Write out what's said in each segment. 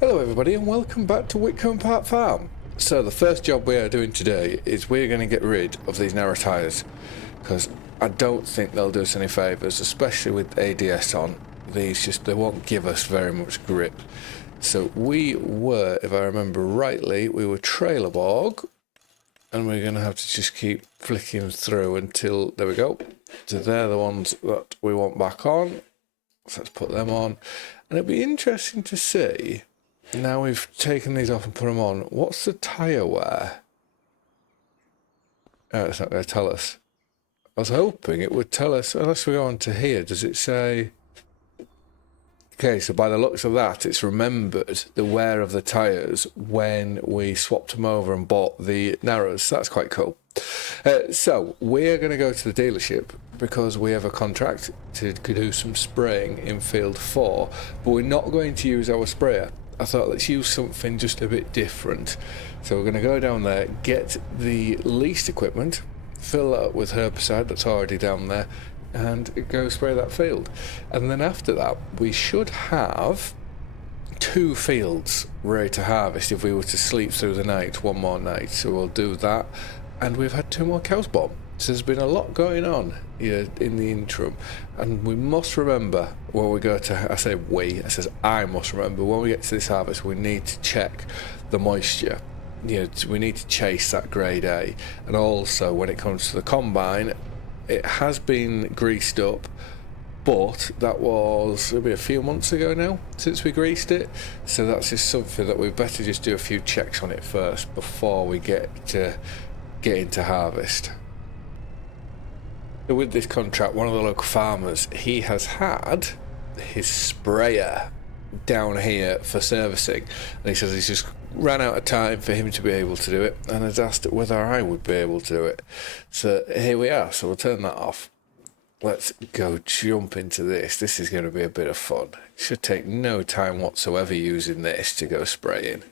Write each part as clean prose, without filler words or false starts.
Hello everybody and welcome back to Witcombe Park Farm. So the first job we are doing today is we're going to get rid of these narrow tyres, because I don't think they'll do us any favours, especially with ADS on. They won't give us very much grip. So we were, if I remember rightly, we were trailer bog, and we're going to have to just keep flicking through until, there we go. So they're the ones that we want back on. So let's put them on. And it'll be interesting to see, now we've taken these off and put them on, what's the tyre wear? Oh, it's not going to tell us. I was hoping it would tell us, unless we go on to here, does it say? Okay, so by the looks of that, it's remembered the wear of the tyres when we swapped them over and bought the narrows. So that's quite cool. So we're going to go to the dealership because we have a contract to do some spraying in field 4, but we're not going to use our sprayer. I thought, let's use something just a bit different. So we're going to go down there, get the leased equipment, fill it up with herbicide that's already down there, and go spray that field. And then after that, we should have 2 fields ready to harvest if we were to sleep through the night, one more night. So we'll do that. And we've had 2 more cows born. So there's been a lot going on here in the interim. And we must remember when we go to, I must remember when we get to this harvest, we need to check the moisture. We need to chase that grade A. And also when it comes to the combine, it has been greased up, but that was maybe a few months ago now since we greased it. So that's just something that we better just do a few checks on it first before we get into harvest. So with this contract, one of the local farmers, he has had his sprayer down here for servicing, and he says he's just ran out of time for him to be able to do it, and has asked whether I would be able to do it. So here we are. So we'll turn that off. Let's go jump into this. This is going to be a bit of fun. It should take no time whatsoever using this to go spraying.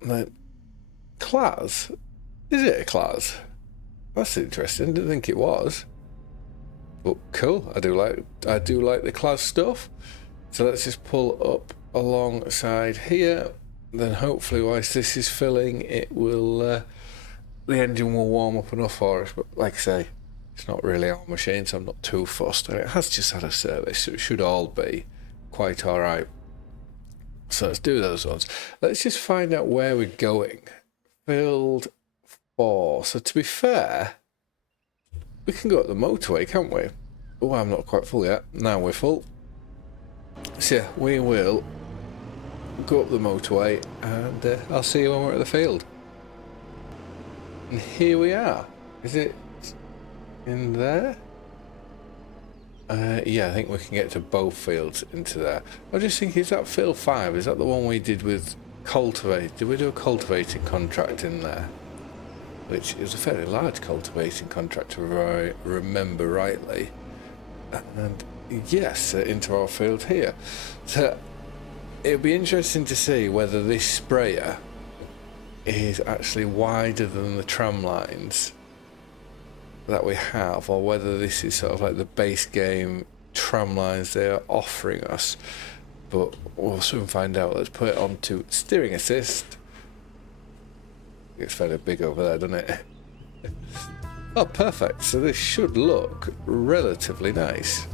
The class? Is it a class? That's interesting. Didn't think it was. But cool. I do like the class stuff. So let's just pull up alongside here. Then hopefully, whilst this is filling, it will the engine will warm up enough for us. But like I say, it's not really our machine, so I'm not too fussed. And it has just had a service, so it should all be quite all right. So let's do those ones. Let's just find out where we're going. Field 4. So to be fair, we can go up the motorway, can't we? Oh, I'm not quite full yet. Now we're full. So yeah, we will go up the motorway, and I'll see you when we're at the field. And here we are. Is it in there? Yeah, I think we can get to both fields into there. I just think, is that field 5? Is that the one we did with cultivate? Did we do a cultivating contract in there? Which is a fairly large cultivating contract, if I remember rightly. And yes, into our field here. So it'll be interesting to see whether this sprayer is actually wider than the tram lines that we have, or whether this is sort of like the base game tram lines they are offering us. But we'll soon find out. Let's put it on to steering assist. It's fairly big over there, doesn't it? Oh, perfect. So this should look relatively nice.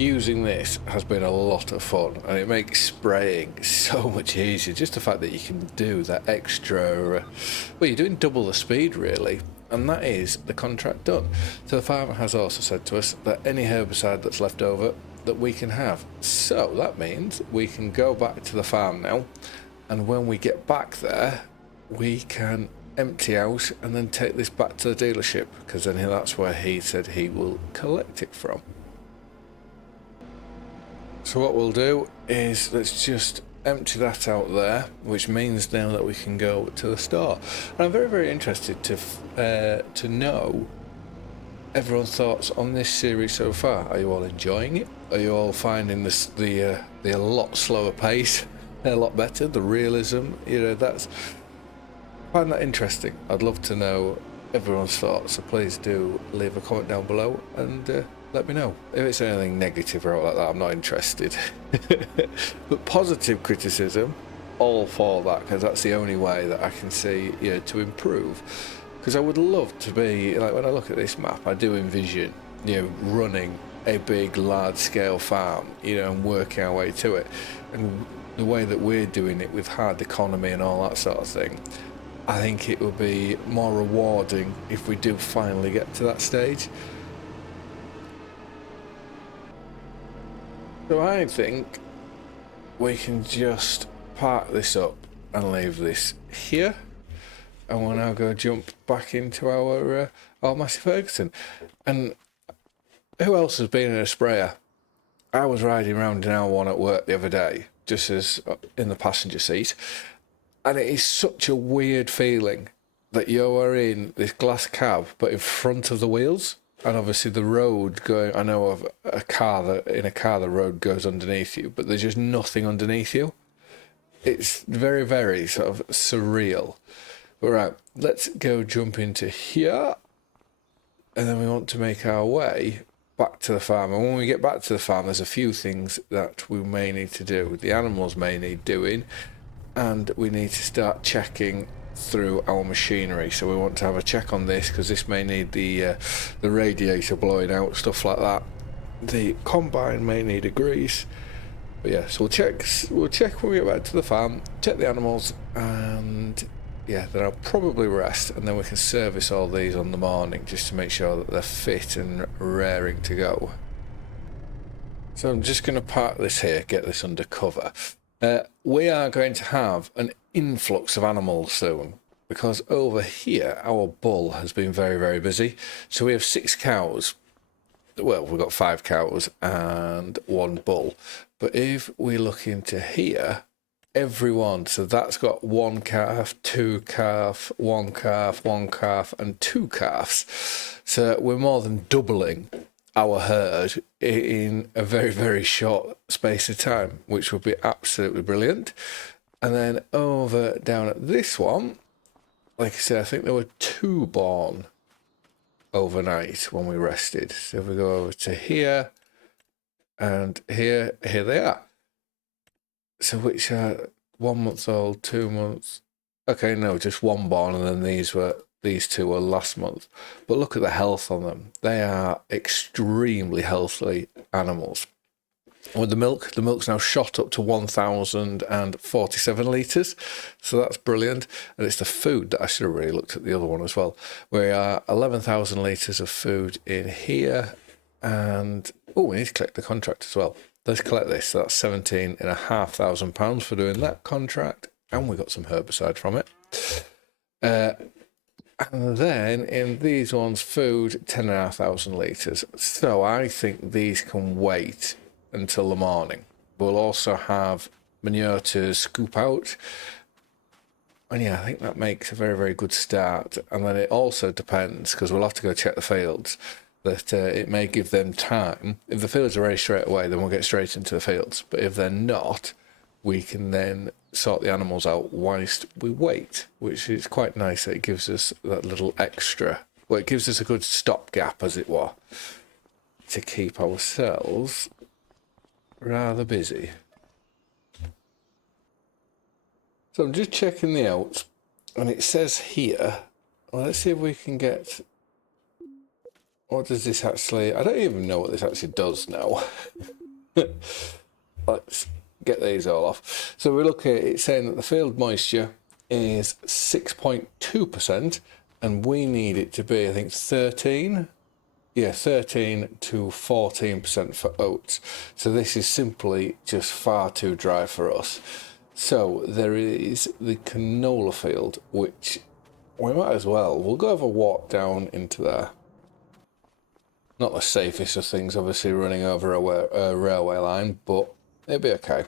Using this has been a lot of fun, and it makes spraying so much easier. Just the fact that you can do that extra, well, you're doing double the speed really, and that is the contract done. So the farmer has also said to us that any herbicide that's left over that we can have. So that means we can go back to the farm now, and when we get back there, we can empty out and then take this back to the dealership, because then that's where he said he will collect it from. So what we'll do is let's just empty that out there, which means now that we can go to the store. And I'm very, very interested to know everyone's thoughts on this series so far. Are you all enjoying it? Are you all finding the a lot slower pace a lot better? The realism, I find that interesting. I'd love to know everyone's thoughts, so please do leave a comment down below and let me know. If it's anything negative or like that, I'm not interested. But positive criticism, all for that, because that's the only way that I can see to improve. Because I would love to be, like when I look at this map, I do envision running a big large-scale farm, and working our way to it. And the way that we're doing it with hard economy and all that sort of thing, I think it will be more rewarding if we do finally get to that stage. So I think we can just park this up and leave this here, and we'll now go jump back into our Massey Ferguson. And who else has been in a sprayer? I was riding around in our1 at work the other day, just as in the passenger seat, and it is such a weird feeling that you are in this glass cab but in front of the wheels. And obviously the road going, I know of a car that in a car the road goes underneath you, but there's just nothing underneath you. It's very, very sort of surreal. But right, let's go jump into here, and then we want to make our way back to the farm. And when we get back to the farm, there's a few things that we may need to do. The animals may need doing, and we need to start checking through our machinery. So we want to have a check on this, because this may need the radiator blowing out, stuff like that. The combine may need a grease. But yeah, so we'll check when we get back to the farm, check the animals, and yeah, then I'll probably rest, and then we can service all these on the morning just to make sure that they're fit and raring to go. So I'm just going to park this here, get this under cover. We are going to have an influx of animals soon, because over here our bull has been very, very busy. So we have 6 cows. Well, we've got 5 cows and 1 bull. But if we look into here, everyone, so that's got 1 calf, 2 calf, 1 calf, 1 calf, and 2 calves. So we're more than doubling our herd in a very, very short space of time, which would be absolutely brilliant. And then over down at this one, like I said, I think there were 2 born overnight when we rested. So if we go over to here and here they are. So which are 1 month old, 2 months. Okay, no, just 1 born, and then these 2 were last month. But look at the health on them. They are extremely healthy animals. With the milk's now shot up to 1,047 litres. So that's brilliant. And it's the food that I should have really looked at the other one as well. We are 11,000 litres of food in here. And, we need to collect the contract as well. Let's collect this. So that's £17,500 for doing that contract. And we got some herbicide from it. And then in these ones, food, 10,500 litres. So I think these can wait until the morning. We'll also have manure to scoop out. And yeah, I think that makes a very, very good start. And then it also depends, because we'll have to go check the fields, that it may give them time. If the fields are ready straight away, then we'll get straight into the fields. But if they're not, we can then sort the animals out whilst we wait, which is quite nice. It gives us that little extra, well, it gives us a good stopgap, as it were, to keep ourselves rather busy. So I'm just checking the outs, and it says here, well, let's see if we can get, what does this actually, I don't even know what this actually does now. Let's get these all off. So we look at it saying that the field moisture is 6.2%, and we need it to be, I think, 13. Yeah, 13 to 14% for oats. So this is simply just far too dry for us. So there is the canola field, which we might as well. We'll go have a walk down into there. Not the safest of things, obviously, running over a railway line, but it'll be okay.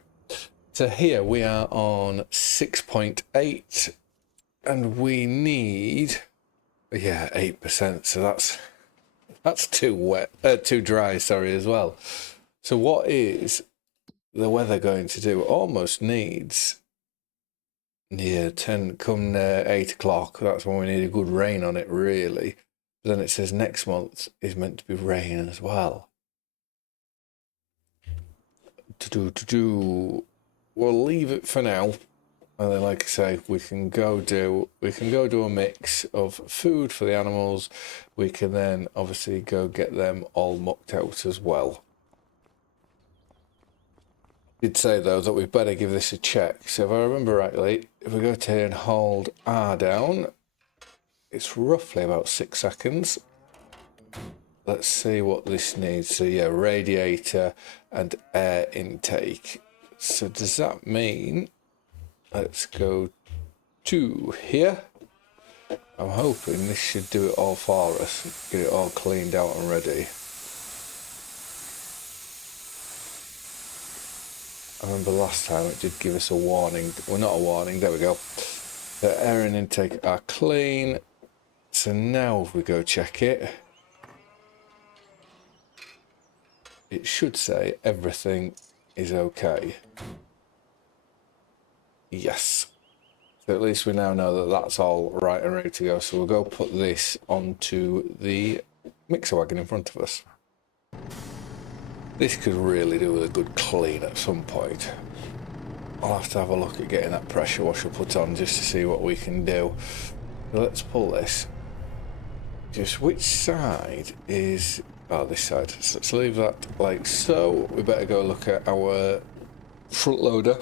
So here we are on 6.8, and we need, yeah, 8%. So that's too wet, too dry, sorry, as well. So what is the weather going to do? It almost needs, yeah, 10, come 8 o'clock. That's when we need a good rain on it, really. But then it says next month is meant to be rain as well. We'll leave it for now. And then, like I say, we can go do a mix of food for the animals. We can then obviously go get them all mucked out as well. I did say though that we better give this a check. So if I remember rightly, if we go to here and hold R down, it's roughly about 6 seconds. Let's see what this needs. So yeah, radiator and air intake. So does that mean, let's go to here. I'm hoping this should do it all for us. Get it all cleaned out and ready. I remember last time it did give us a warning. Well, not a warning, there we go. The air and intake are clean. So now if we go check it, it should say everything is okay. Yes. So at least we now know that that's all right and ready to go. So we'll go put this onto the mixer wagon in front of us. This could really do with a good clean at some point. I'll have to have a look at getting that pressure washer put on just to see what we can do. So let's pull this. Just which side is... Oh, this side. So let's leave that like so. We better go look at our front loader,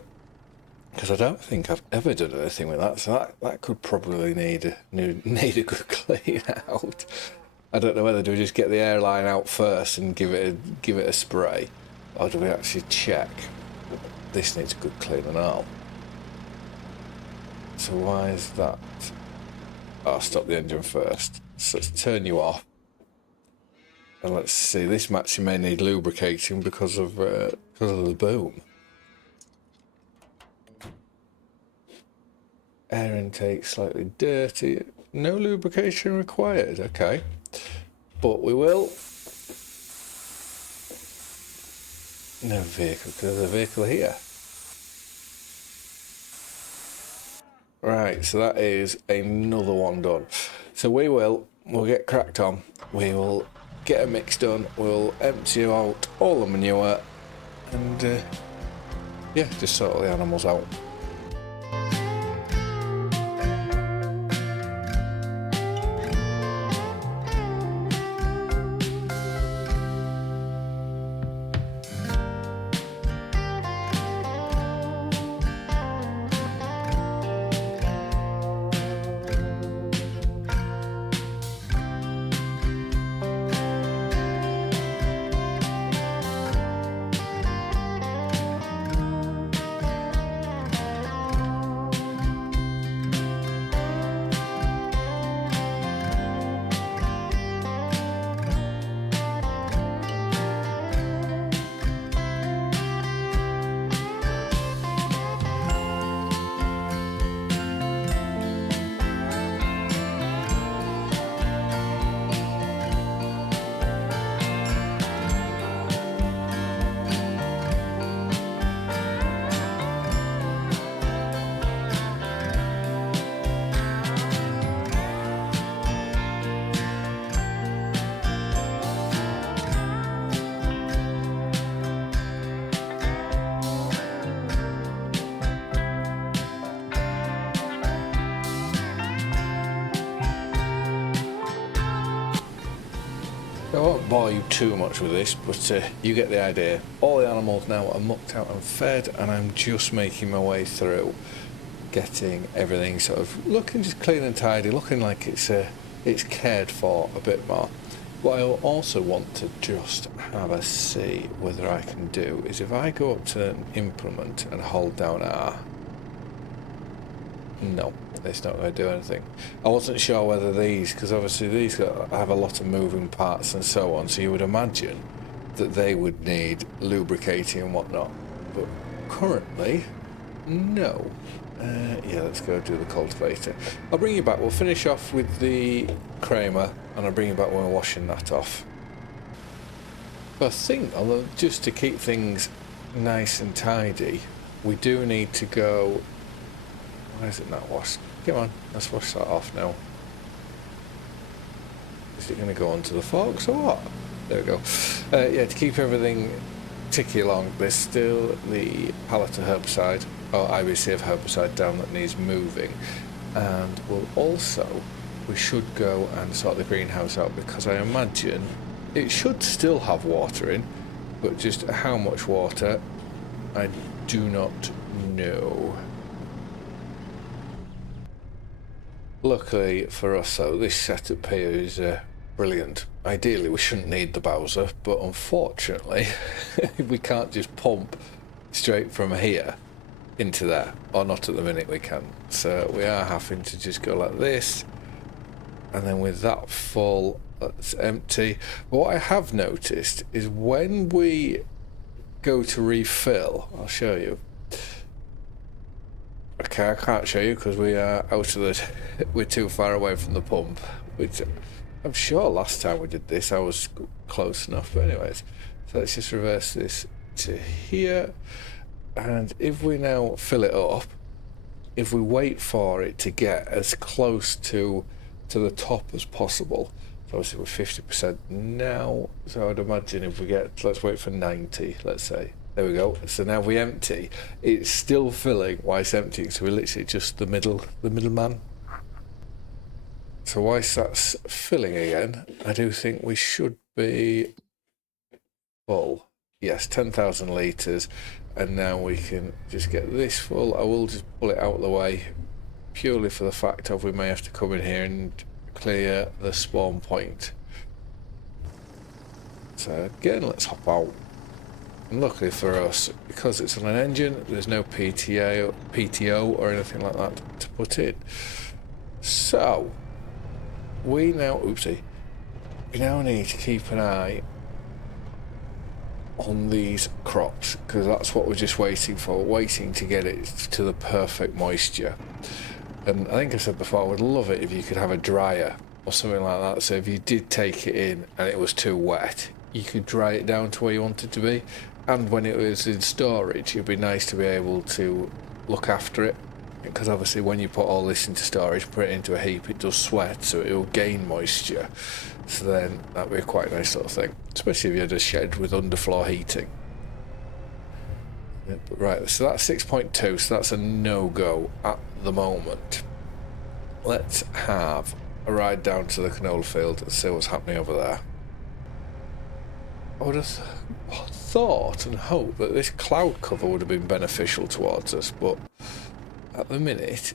because I don't think I've ever done anything with that. So that could probably need a good clean out. I don't know whether do we just get the airline out first and give it a spray, or do we actually check? This needs a good clean and all. So why is that? I'll stop the engine first. So let's turn you off. And let's see, this match may need lubricating because of the boom. Air intake slightly dirty. No lubrication required. Okay, but we will. No vehicle. There's a vehicle here. Right, so that is another one done. So we'll get cracked on. We will get a mix done. We'll empty out all the manure and yeah, just sort all the animals out. I won't bore you too much with this, but you get the idea. All the animals now are mucked out and fed, and I'm just making my way through, getting everything sort of looking just clean and tidy, looking like it's it's cared for a bit more. What I also want to just have a see whether I can do is if I go up to an implement and hold down R. No, it's not going to do anything. I wasn't sure whether these, because obviously these have a lot of moving parts and so on, so you would imagine that they would need lubricating and whatnot. But currently, no. Yeah, let's go do the cultivator. I'll bring you back. We'll finish off with the Kramer, and I'll bring you back when we're washing that off. But I think, although just to keep things nice and tidy, we do need to go. Why is it not washed? Come on, let's wash that off now. Is it going to go onto the forks or what? There we go. Yeah, to keep everything ticking along, there's still the pallet of herbicide, or IBC of herbicide down that needs moving. And we should go and sort the greenhouse out, because I imagine it should still have water in, but just how much water, I do not know. Luckily for us though, this setup here is brilliant. Ideally we shouldn't need the Bowser, but unfortunately we can't just pump straight from here into there, or not at the minute we can. So we are having to just go like this, and then with that full, that's empty. But what I have noticed is when we go to refill, I'll show you. Okay, I can't show you because we are out of the. We're too far away from the pump. Which I'm sure last time we did this I was close enough. But anyways, so let's just reverse this to here, and if we now fill it up, if we wait for it to get as close to the top as possible. So obviously we're 50% now. So I'd imagine if we get, let's wait for 90. Let's say. There we go. So now we empty. It's still filling while it's emptying. So we're literally just the middleman. So whilst that's filling again, I do think we should be full. Yes, 10,000 litres. And now we can just get this full. I will just pull it out of the way, purely for the fact of we may have to come in here and clear the spawn point. So again, let's hop out. And luckily for us, because it's on an engine, there's no PTO or anything like that to put in. So we now, we now need to keep an eye on these crops, because that's what we're just waiting for, waiting to get it to the perfect moisture. And I think I said before, I would love it if you could have a dryer or something like that, so if you did take it in and it was too wet, you could dry it down to where you want it to be. And when it was in storage, it'd be nice to be able to look after it, because obviously when you put all this into storage, put it into a heap, it does sweat, so it will gain moisture. So then that'd be a quite nice little thing, especially if you had a shed with underfloor heating. Right, so that's 6.2, so that's a no-go at the moment. Let's have a ride down to the canola field and see what's happening over there. I would have thought and hoped that this cloud cover would have been beneficial towards us, but at the minute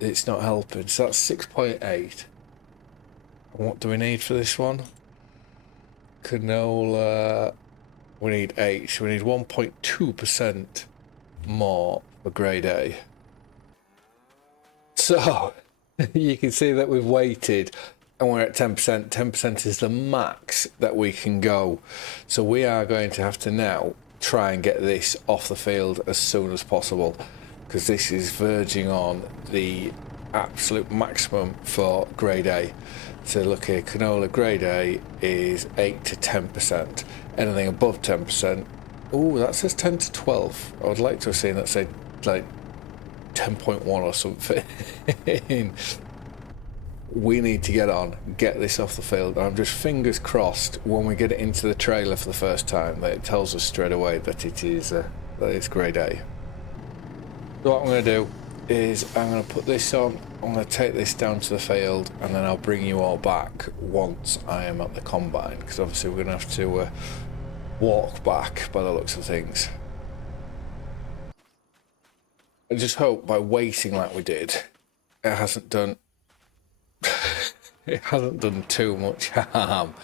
it's not helping. So that's 6.8. And what do we need for this one? Canola, we need 8, so we need 1.2% more for grade A. So you can see that we've waited and we're at 10%. 10% is the max that we can go. So we are going to have to now try and get this off the field as soon as possible, because this is verging on the absolute maximum for grade A. So look here, canola grade A is 8 to 10%. Anything above 10%, oh, that says 10 to 12. I would like to have seen that say like 10.1 or something. We need to get on, get this off the field. I'm just fingers crossed when we get it into the trailer for the first time that it tells us straight away that it is that it's grade A. So what I'm going to do is I'm going to put this on, I'm going to take this down to the field, and then I'll bring you all back once I am at the combine, because obviously we're going to have to walk back by the looks of things. I just hope by waiting like we did, it hasn't done it hasn't done too much harm.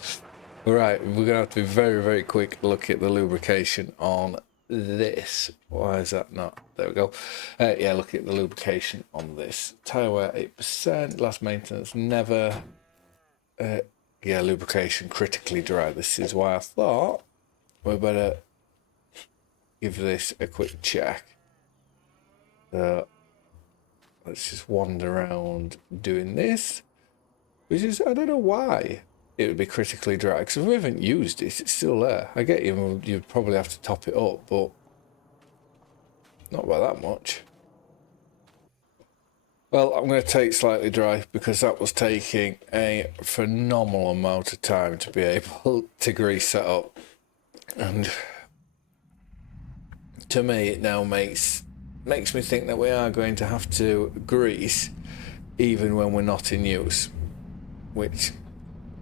Right, we're going to have to be very, very quick look at the lubrication on this. Why is that not? There we go. Yeah, look at the lubrication on this. Tyre wear 8%, last maintenance never. Yeah, lubrication critically dry. This is why I thought we better give this a quick check. Let's just wander around doing this. Which is, I don't know why it would be critically dry, because if we haven't used it, it's still there. I get you'd probably have to top it up, but not by that much. Well, I'm going to take slightly dry, because that was taking a phenomenal amount of time to be able to grease that up. And to me, it now makes me think that we are going to have to grease even when we're not in use, which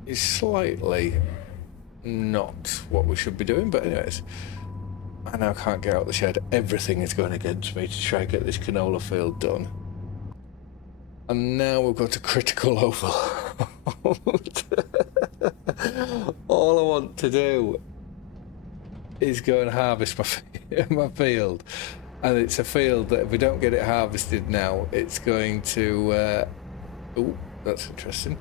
is slightly not what we should be doing. But anyways, I now can't get out of the shed. Everything is going against me to try and get this canola field done. And now we've got a critical overload. All I want to do is go and harvest my field. And it's a field that if we don't get it harvested now, it's going to... oh, that's interesting.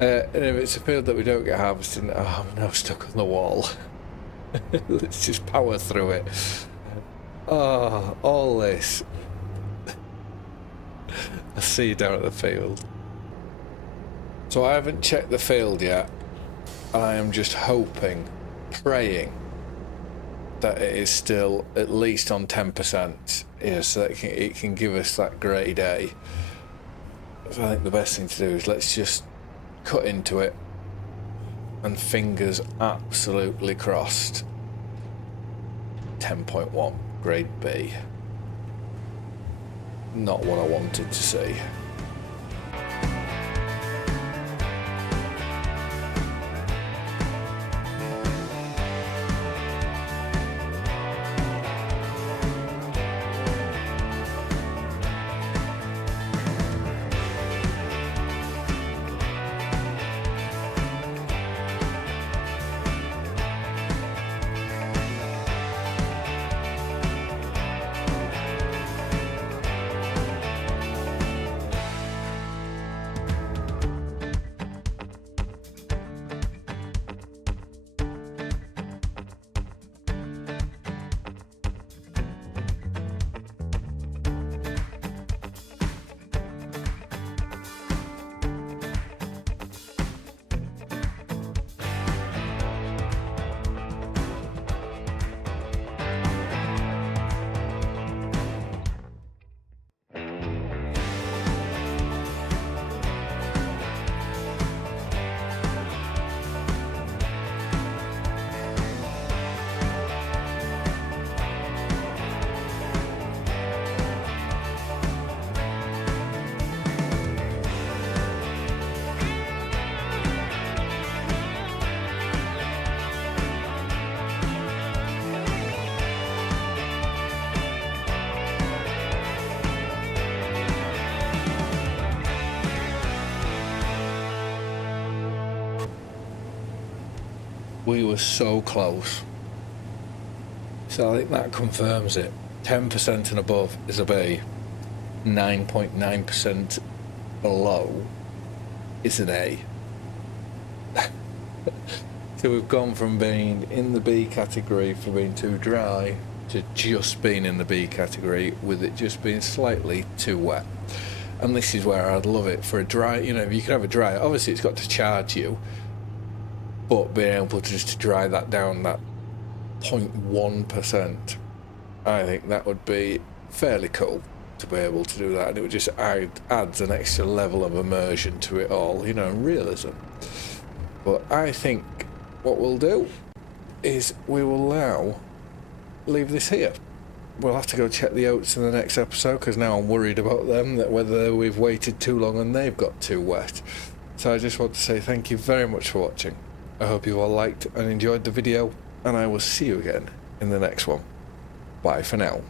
And if it's a field that we don't get harvested, I'm now stuck on the wall. Let's just power through it. Oh, all this. I'll see you down at the field. So I haven't checked the field yet. I am just hoping, praying, that it is still at least on 10% here, so that it can give us that grade A. So I think the best thing to do is let's just cut into it, and fingers absolutely crossed. 10.1 grade B. Not what I wanted to see. We were so close. So I think that confirms it. 10% and above is a B. 9.9% below is an A. So we've gone from being in the B category for being too dry to just being in the B category with it just being slightly too wet. And this is where I'd love it for a dry, you know, if you can have a dry, obviously it's got to charge you, but being able to just to dry that down, that 0.1%, I think that would be fairly cool to be able to do that, and it would just adds an extra level of immersion to it all, you know, realism. But I think what we'll do is we will now leave this here. We'll have to go check the oats in the next episode, because now I'm worried about them, that whether we've waited too long and they've got too wet. So I just want to say thank you very much for watching. I hope you all liked and enjoyed the video, and I will see you again in the next one. Bye for now.